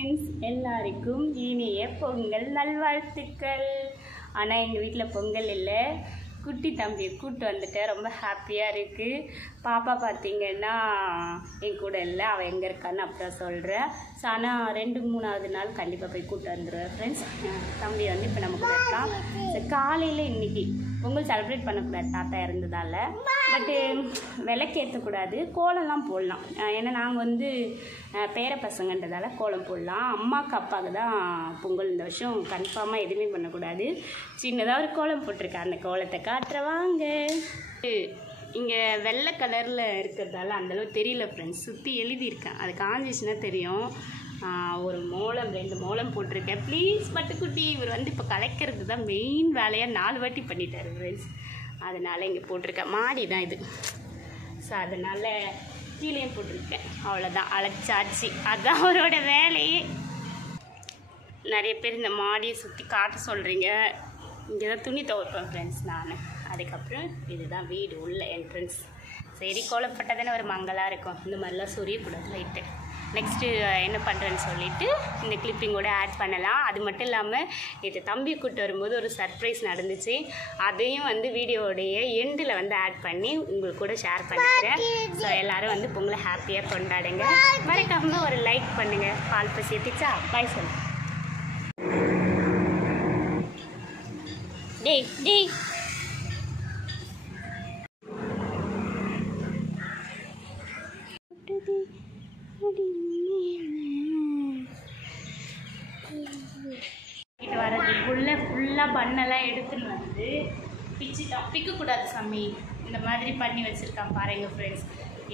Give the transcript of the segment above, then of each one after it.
Friends, எல்லாருக்கும் இனிய பொங்கல் நல்வாழ்த்துக்கள். ஆனால் எங்கள் வீட்டில் பொங்கல் இல்லை, குட்டி தம்பியை கூப்பிட்டு வந்துட்டேன். ரொம்ப ஹாப்பியாக இருக்குது. பாப்பா பார்த்திங்கன்னா என் கூட இல்லை, அவள் எங்கே இருக்கான்னு அப்புறம் சொல்கிறேன். ஸோ ஆனால் 2-3வது நாள் கண்டிப்பாக போய் கூப்பிட்டு வந்துடுவேன் ஃப்ரெண்ட்ஸ். தம்பி வந்து இப்போ நம்ம கூட இருக்கான். ஸோ காலையில் இன்றைக்கி பொங்கல் செலிப்ரேட் பண்ணக்கூடாது, தாத்தா இறந்ததால். பட்டு விளக்கேற்றக்கூடாது, கோலம்லாம் போடலாம். ஏன்னா நாங்கள் வந்து பேர பசங்கன்றதால கோலம் போடலாம். அம்மாவுக்கு அப்பாவுக்கு தான் பொங்கல் இந்த வருஷம் கன்ஃபார்மாக எதுவுமே பண்ணக்கூடாது. சின்னதாக ஒரு கோலம் போட்டிருக்கேன், அந்த கோலத்தை காட்டுறவாங்க. இங்கே வெள்ளை கலரில் இருக்கிறதால அந்தளவு தெரியல ஃப்ரெண்ட்ஸ். சுற்றி எழுதியிருக்கேன், அது காஞ்சிச்சுன்னா தெரியும். ஒரு மோளம் 2 மோளம் போட்டிருக்கேன். ப்ளீஸ் பட்டுக்குட்டி, இவர் வந்து இப்போ கலைக்கிறது தான் மெயின் வேலையாக 4 வாட்டி பண்ணிட்டார் ஃப்ரெண்ட்ஸ். அதனால் இங்கே போட்டிருக்கேன். மாடி தான் இது. ஸோ அதனால் கீழேயும் போட்டிருக்கேன். அவ்வளோதான், அழைச்சாச்சு. அதுதான் அவரோட வேலையே. நிறைய பேர் இந்த மாடியை சுற்றி காட்ட சொல்கிறீங்க. இங்கே தான் துணி துவைப்பேன் ஃப்ரெண்ட்ஸ் நான். அதுக்கப்புறம் இதுதான் வீடு உள்ள என்ட்ரன்ஸ். சரி, கோலப்பட்டதானே ஒரு மங்களாக இருக்கும். இந்த மாதிரிலாம் சொரியக்கூடாது லைட்டு. நெக்ஸ்ட்டு என்ன பண்ணுறேன்னு சொல்லிவிட்டு இந்த கிளிப்பிங்கோட ஆட் பண்ணலாம். அது மட்டும் இல்லாமல் இது தம்பி கூப்பிட்டு வரும்போது ஒரு சர்ப்ரைஸ் நடந்துச்சு. அதையும் வந்து வீடியோடைய எண்டில் வந்து ஆட் பண்ணி உங்களுக்கு கூட ஷேர் பண்ணிக்கிறேன். ஸோ எல்லோரும் வந்து பொங்கலை ஹாப்பியாக கொண்டாடுங்க. மறக்காமல் ஒரு லைக் பண்ணுங்கள். பால் பசி ஏற்றிச்சா பாய் சொல்லு. டேய் டேய் வரதுக்குள்ளே ஃபுல்லாக பண்ணெல்லாம் எடுத்துன்னு வந்து பிச்சுட்டான். பிக்கக்கூடாது சாமி, இந்த மாதிரி பண்ணி வச்சுருக்கான் பாருங்க ஃப்ரெண்ட்ஸ்.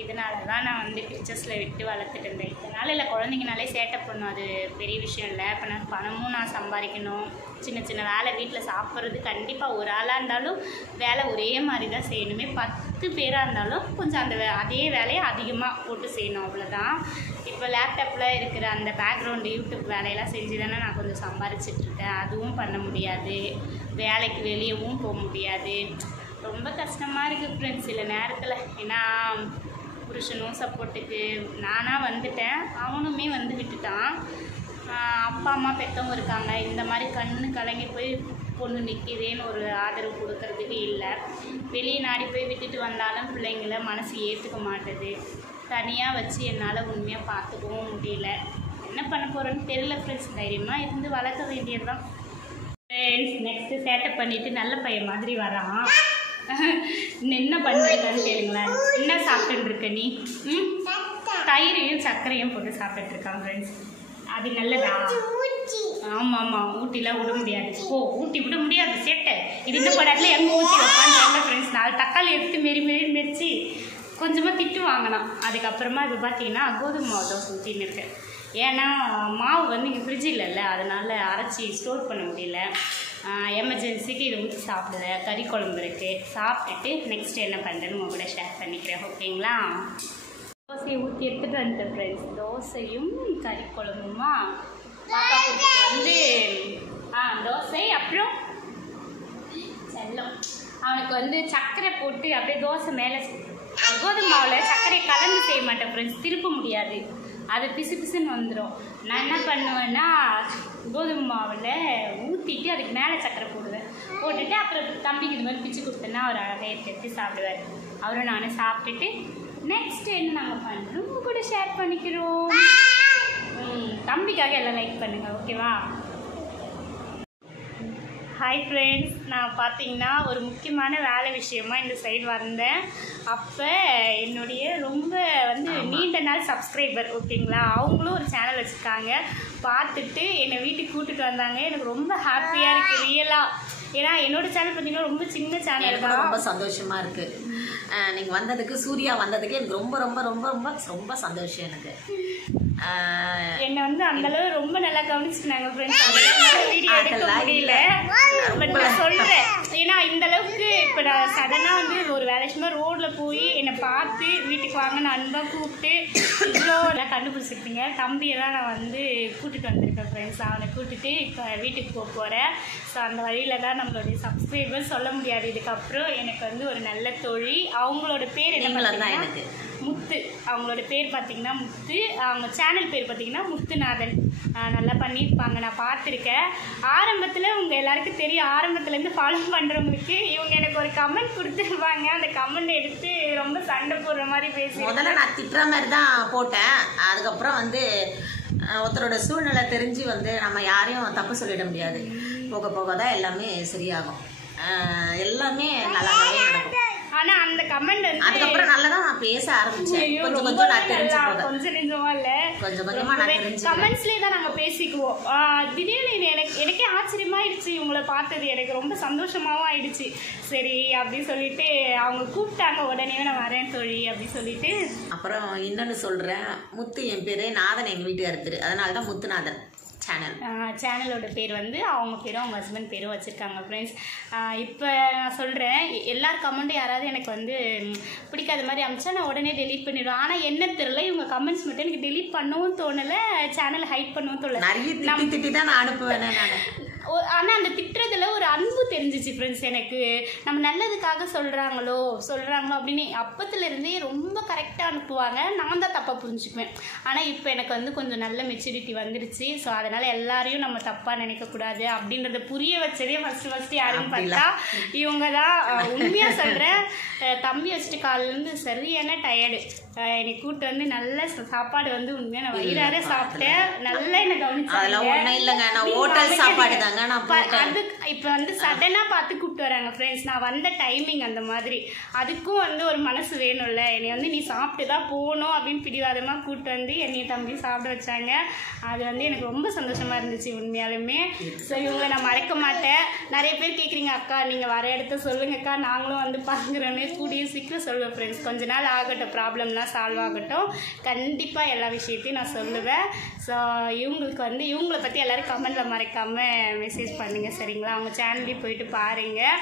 இதனால தான் நான் வந்து பிக்சர்ஸில் விட்டு வளர்த்துட்டு இருந்தேன். இதனால் இல்லை, குழந்தைங்கனாலே சேட்டை பண்ணும், அது பெரிய விஷயம் இல்லை. இப்போ நான் பணமும் நான் சம்பாதிக்கணும். சின்ன சின்ன வேலை வீட்டில் சாப்பிட்றது கண்டிப்பாக ஒரு ஆளாக இருந்தாலும் வேலை ஒரே மாதிரி தான் செய்யணுமே. 10 பேராக இருந்தாலும் கொஞ்சம் அந்த அதே வேலையை அதிகமாக போட்டு செய்யணும், அவ்வளோதான். இப்போ லேப்டாப்பில் இருக்கிற அந்த பேக்ரவுண்டு யூடியூப் வேலையெல்லாம் செஞ்சு தானே நான் கொஞ்சம் சம்பாரிச்சிட்ருக்கேன். அதுவும் பண்ண முடியாது, வேலைக்கு வெளியவும் போக முடியாது. ரொம்ப கஷ்டமாக இருக்குது ஃப்ரெண்ட்ஸ் சில நேரத்தில். ஏன்னா புருஷனும் சப்போர்ட்டுக்கு நானாக வந்துட்டேன், அவனுமே வந்து விட்டுட்டான். அப்பா அம்மா பெற்றவங்க இருக்காங்க, இந்த மாதிரி கண்ணு கலங்கி போய் பொண்ணு நிற்கிதேன்னு ஒரு ஆதரவு கொடுக்கறதுக்கு இல்லை. வெளியே நாடி போய் விட்டுட்டு வந்தாலும் பிள்ளைங்கள மனசு ஏற்றுக்க மாட்டுது. தனியாக வச்சு என்னால் உண்மையாக பார்த்துக்கவும் முடியல. என்ன பண்ண போகிறேன்னு தெரியல ஃப்ரெண்ட்ஸ். தைரியமாக இருந்து வளர்க்க வேண்டியது தான் ஃப்ரெண்ட்ஸ். நெக்ஸ்ட்டு சேட்டை பண்ணிவிட்டு நல்ல பையன் மாதிரி வரான். என்ன பண்ணிருக்கான்னு கேளுங்களேன். என்ன சாப்பிட்டுன்னு இருக்க நீ? தயிரையும் சர்க்கரையும் போட்டு சாப்பிட்டுருக்கான் ஃப்ரெண்ட்ஸ். அது நல்லதா? ஆமாம் ஆமாம், ஊட்டிலாம் விட முடியாது. ஊட்டி விட முடியாது சேட்டை. இது இந்த படத்தில் எங்கே ஊற்றி வைப்பான்னு ஃப்ரெண்ட்ஸ். 4 தக்காளி எடுத்து மெரிச்சு கொஞ்சமாக திட்டு வாங்கினான். அதுக்கப்புறமா இப்போ பார்த்தீங்கன்னா கோதுமை மாவு தோசை ஊற்றின்னு இருக்கேன். ஏன்னா மாவு வந்து இங்கே ஃப்ரிட்ஜ் இல்லைல்ல, அதனால் அரைச்சி ஸ்டோர் பண்ண முடியல. எமர்ஜென்சிக்கு இதை ஊற்றி சாப்பிடுவேன். கறி குழம்பு இருக்குது, சாப்பிட்டுட்டு நெக்ஸ்ட் என்ன பண்ணுறேன்னு உங்கள் கூட ஷேர் பண்ணிக்கிறேன், ஓகேங்களா? தோசையை ஊற்றி எடுத்துகிட்டு வந்துட்டேன் ஃப்ரெண்ட்ஸ். தோசையும் கறி குழம்புமா பாப்பா கூட்டிட்டு வந்து தோசை. அப்புறம் செல்லம் அவனுக்கு வந்து சர்க்கரை போட்டு அப்படியே தோசை மேலே. கோதுமை மாவில் சர்க்கரை கலந்து செய்ய மாட்டேன் ஃப்ரெண்ட்ஸ், திருப்ப முடியாது, அது பிசு பிசுன்னு வந்துடும். நான் என்ன பண்ணுவேன்னா கோதுமை மாவில் ஊற்றிட்டு அதுக்கு மேலே சர்க்கரை போட்டுட்டு அப்புறம் தம்பிக்கு இது மாதிரி பிச்சு கொடுத்தேன்னா அவர் அழகாக எடுத்து சாப்பிடுவார். அவரும் நானும் சாப்பிட்டுட்டு நெக்ஸ்ட் என்ன நாங்கள் பண்ணுறோம் உங்கள் கூட ஷேர் பண்ணிக்கிறோம். தம்பிக்காக எல்லாம் லைக் பண்ணுங்கள், ஓகேவா? ஹாய் ஃப்ரெண்ட்ஸ், நான் பார்த்தீங்கன்னா ஒரு முக்கியமான வேலை விஷயமா இந்த சைடு வந்தேன். அப்போ என்னுடைய ரொம்ப வந்து நீண்ட நாள் சப்ஸ்கிரைபர், ஓகேங்களா, அவங்களும் ஒரு சேனல் வச்சுருக்காங்க. பார்த்துட்டு என்னை வீட்டுக்கு கூப்பிட்டுட்டு வந்தாங்க. எனக்கு ரொம்ப ஹாப்பியாக இருக்குது ரியலாக. ஏன்னா என்னோடய சேனல் பார்த்தீங்கன்னா ரொம்ப சின்ன சேனல் தான். ரொம்ப சந்தோஷமாக இருக்குது நீங்கள் வந்ததுக்கு. சூர்யா வந்ததுக்கு எனக்கு ரொம்ப ரொம்ப ரொம்ப ரொம்ப ரொம்ப சந்தோஷம். எனக்கு என்னை வந்து அந்தளவு ரொம்ப நல்லா கவனிச்சுனாங்க ஃப்ரெண்ட்ஸ். வீடியோ எடுக்க முடியல, பட் நான் சொல்கிறேன். ஏன்னா இந்தளவுக்கு இப்போ நான் சடனாக வந்து ஒரு வேலை விஷயமா ரோட்டில் போய் என்னை பார்த்து வீட்டுக்கு வாங்க நான் அன்பாக கூப்பிட்டு இவ்வளோ எல்லாம் கண்டுபிடிச்சிருப்பீங்க. தம்பியெல்லாம் நான் வந்து கூட்டிகிட்டு வந்திருக்கேன் ஃப்ரெண்ட்ஸ். அவனை கூட்டிகிட்டு இப்போ வீட்டுக்கு போக போகிறேன். ஸோ அந்த வழியில் தான் நம்மளுடைய சப்ஸ்கிரைபர் சொல்ல முடியாது. இதுக்கப்புறம் எனக்கு வந்து ஒரு நல்ல தோழி, அவங்களோட பேர் என்ன பார்த்தீங்கன்னா முத்து, அவங்களோட பேர் பார்த்தீங்கன்னா முத்து, அவங்க சேனல் பேர் பார்த்தீங்கன்னா முத்துநாதன். நல்லா பண்ணியிருப்பாங்க, நான் பார்த்துருக்கேன். ஆரம்பத்தில் உங்கள் எல்லாருக்கும் தெரியும், ஆரம்பத்துலேருந்து ஃபாலோ பண்ணுறவங்களுக்கு இவங்க எனக்கு ஒரு கமெண்ட் கொடுத்துருப்பாங்க. அந்த கமெண்ட் எடுத்து ரொம்ப சண்டை போடுற மாதிரி பேசி முதல்ல நான் திட்டுற மாதிரி தான் போட்டேன். அதுக்கப்புறம் வந்து ஒருத்தரோட சூழ்நிலை தெரிஞ்சு வந்து நம்ம யாரையும் தப்பு சொல்லிட முடியாது. போக போக தான் எல்லாமே சரியாகும். எல்லாமே நல்லாவே நடக்கும். ஆனா அந்த கமெண்ட் வந்து அதுக்கப்புறம் நல்லதா நான் பேச ஆரம்பிச்சேன். கொஞ்சம் கொஞ்சம் நான் தெரிஞ்சுக்கிறேன். கொஞ்சம் நிஜமா இல்ல, கொஞ்சம் கொஞ்சமா நான் தெரிஞ்சுக்கிறேன். கமெண்ட்ஸ்லயே தான் நாங்க பேசிக்குவோம். திடீர்னு எனக்கே ஆச்சரியமாயிடுச்சு இவங்கள பார்த்தது. எனக்கு ரொம்ப சந்தோஷமாவும் ஆயிடுச்சு. சரி அப்படின்னு சொல்லிட்டு அவங்க கூப்பிட்டாங்க, உடனே நான் வரேன் தோழி அப்படின்னு சொல்லிட்டு. அப்புறம் இன்னொன்னு சொல்றேன், முத்து என் பேரு, நாதன் எங்க வீட்டுக்காரர் பேரு, அதனாலதான் முத்துநாதன் சேனலோட பேர் வந்து அவங்க பேரும் அவங்க ஹஸ்பண்ட் பேரும் வச்சுருக்காங்க ஃப்ரெண்ட்ஸ். இப்போ நான் சொல்கிறேன், எல்லார் கமெண்ட்டும் யாராவது எனக்கு வந்து பிடிக்காத மாதிரி அமிச்சா நான் உடனே டெலீட் பண்ணிடுவேன். ஆனால் என்ன தெரியல, இவங்க கமெண்ட்ஸ் மட்டும் எனக்கு டெலீட் பண்ணவும் தோணலை, சேனலை ஹைட் பண்ணவும் தோணலை. நிறைய திட்டி தான் நான் அனுப்புவேன். ஆனால் அந்த திட்டுறதுல ஒரு அன்பு தெரிஞ்சிச்சு ஃப்ரெண்ட்ஸ் எனக்கு. நம்ம நல்லதுக்காக சொல்கிறாங்களோ அப்படின்னு அப்பத்துலேருந்தே ரொம்ப கரெக்டாக அனுப்புவாங்க. நான் தான் தப்பாக புரிஞ்சுக்குவேன். ஆனால் இப்போ எனக்கு வந்து கொஞ்சம் நல்ல மெச்சூரிட்டி வந்துருச்சு. ஸோ அதனால் எல்லாரையும் நம்ம தப்பாக நினைக்கக்கூடாது அப்படின்றத புரிய வச்சதே ஃபஸ்ட்டு யாருன்னு பார்த்தா இவங்க தான். உண்மையாக சொல்கிறேன், தம்பி வச்சுட்டு காலிலேருந்து சரியான டயர்டு. என்னை கூப்பிட்டு வந்து நல்ல சாப்பாடு வந்து உண்மையாக நான் வயிறார சாப்பிட்டேன். நல்லா என்ன கவனிச்சாங்க. அது இப்போ வந்து சடனாக பார்த்து கூப்பிட்டு வராங்க ஃப்ரெண்ட்ஸ். நான் வந்த டைமிங் அந்த மாதிரி. அதுக்கும் வந்து ஒரு மனசு வேணும்ல. என்னை வந்து நீ சாப்பிட்டு தான் போகணும் அப்படின்னு பிடிவாதமாக கூப்பிட்டு வந்து என்னையும் தம்பியும் சாப்பிட வச்சாங்க. அது வந்து எனக்கு ரொம்ப சந்தோஷமாக இருந்துச்சு உண்மையாலுமே. ஸோ இவங்களை நான் மறக்க மாட்டேன். நிறைய பேர் கேட்குறீங்க, அக்கா நீங்கள் வர இடத்த சொல்லுங்கக்கா, நாங்களும் வந்து பார்க்குறோன்னு. கூடிய சீக்கிரம் சொல்லுவேன் ஃப்ரெண்ட்ஸ். கொஞ்ச நாள் ஆகட்டும், ப்ராப்ளம்லாம் சால்வ் ஆகட்டும். கண்டிப்பாக எல்லா விஷயத்தையும் நான் சொல்லுவேன். ஸோ இவங்களுக்கு வந்து இவங்களை பற்றி எல்லோரும் கமெண்டில் மறக்காமல் மெசேஜ் பண்ணுங்க சரிங்களா? அவங்க சேனல்லையும் போயிட்டு பாருங்கள்.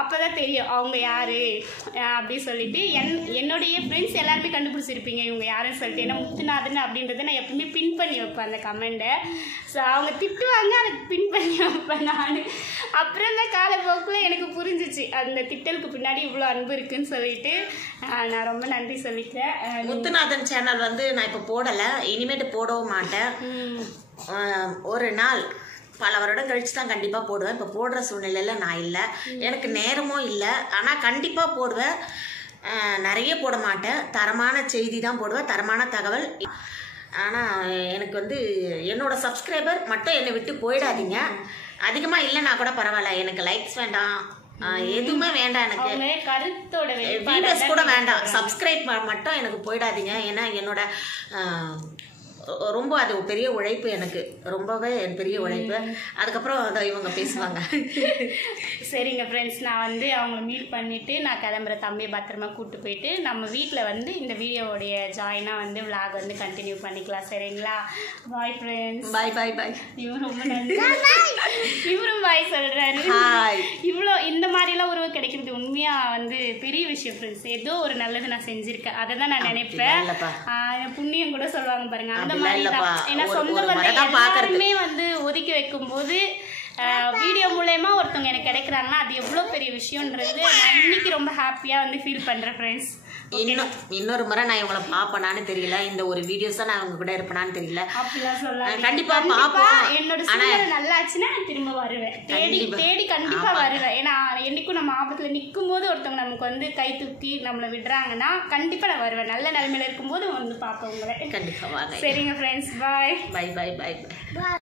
அப்போ தான் தெரியும் அவங்க யார் அப்படின்னு சொல்லிட்டு. என்னுடைய ஃப்ரெண்ட்ஸ் எல்லாருமே கண்டுபிடிச்சிருப்பீங்க இவங்க யாருன்னு சொல்லிட்டு. ஏன்னா முத்துநாதன் அப்படின்றத நான் எப்பவுமே பின் பண்ணி வைப்பேன் அந்த கமெண்டை. ஸோ அவங்க திட்டுவாங்க, அதுக்கு பின் பண்ணி வைப்பேன் நான். அப்புறம் தான் காலப்போக்கில் எனக்கு புரிஞ்சிச்சு அந்த திட்டலுக்கு பின்னாடி இவ்வளோ அன்பு இருக்குன்னு சொல்லிட்டு. நான் ரொம்ப நன்றி சொல்லிக்கிறேன். முத்துநாதன் சேனல் வந்து நான் இப்போ போடலை, இனிமேட்டு போடவும் மாட்டேன். ஒரு நாள் பல வருடம் கழிச்சு தான் கண்டிப்பாக போடுவேன். இப்போ போடுற சூழ்நிலையில் நான் இல்லை, எனக்கு நேரமும் இல்லை. ஆனால் கண்டிப்பாக போடுவேன். நிறைய போட மாட்டேன், தரமான செய்தி தான் போடுவேன், தரமான தகவல். ஆனால் எனக்கு வந்து என்னோட சப்ஸ்கிரைபர் மட்டும் என்னை விட்டு போயிடாதீங்க. அதிகமாக இல்லைன்னா கூட பரவாயில்ல, எனக்கு லைக்ஸ் வேண்டாம், எதுவுமே வேண்டாம், எனக்கு கருத்தோட வீடியோஸ் கூட வேண்டாம், சப்ஸ்கிரைப் மட்டும் எனக்கு போயிடாதீங்க. ஏன்னா என்னோட ரொம்ப அது பெரிய உழைப்பு, எனக்கு ரொம்பவே பெரிய உழைப்பு. அதுக்கப்புறம் அதை இவங்க பேசுவாங்க. சரிங்க ஃப்ரெண்ட்ஸ், நான் வந்து அவங்கள மீட் பண்ணிவிட்டு நான் கிளம்புற தம்பியை பத்திரமா கூப்பிட்டு போயிட்டு நம்ம வீட்டில் வந்து இந்த வீடியோவுடைய ஜாயினாக வந்து விளாக் வந்து கண்டினியூ பண்ணிக்கலாம் சரிங்களா? Bye friends. Bye bye bye. இவரும் ரொம்ப நன்றி. இவரும் பாய் சொல்கிறாரு. இவ்வளோ இந்த மாதிரிலாம் உறவு கிடைக்கிறது உண்மையாக வந்து பெரிய விஷயம் ஃப்ரெண்ட்ஸ். ஏதோ ஒரு நல்லது நான் செஞ்சுருக்கேன், அதை தான் நான் நினைப்பேன். புண்ணியம் கூட சொல்லுவாங்க பாருங்க, அந்த ஏன்னா சொந்த எல்லாருமே வந்து ஒதுக்கி வைக்கும் போது வீடியோ மூலமா ஒருத்தவங்க எனக்கு கிடைக்கிறாங்கன்னா அது எவ்வளோ பெரிய விஷயம்ன்றது நான் இன்னைக்கு ரொம்ப ஹாப்பியாக வந்து ஃபீல் பண்ணுறேன் ஃப்ரெண்ட்ஸ். இன்னொரு முறை நான் இவங்களை பாப்பேனான்னு தெரியல, இந்த ஒரு வீடியோஸ் தான் நான் இவங்க கூட இருப்பேனான்னு தெரியல. அப்படிலாம் சொல்லலாம், கண்டிப்பா பாப்போம். என்னோட சூழ்நிலை நல்லாச்சுன்னா நான் திரும்ப வருவேன், தேடி கண்டிப்பா வருவேன். ஏன்னா என்னைக்கும் நம்ம ஆபத்துல நிற்கும் போது ஒருத்தவங்க நமக்கு வந்து கை தூக்கி நம்மளை விடுறாங்கன்னா கண்டிப்பா நான் வருவேன். நல்ல நிலைமையில இருக்கும்போது வந்து பார்ப்பேன் உங்களை. கண்டிப்பா. சரிங்க friends, bye bye bye bye பாய்.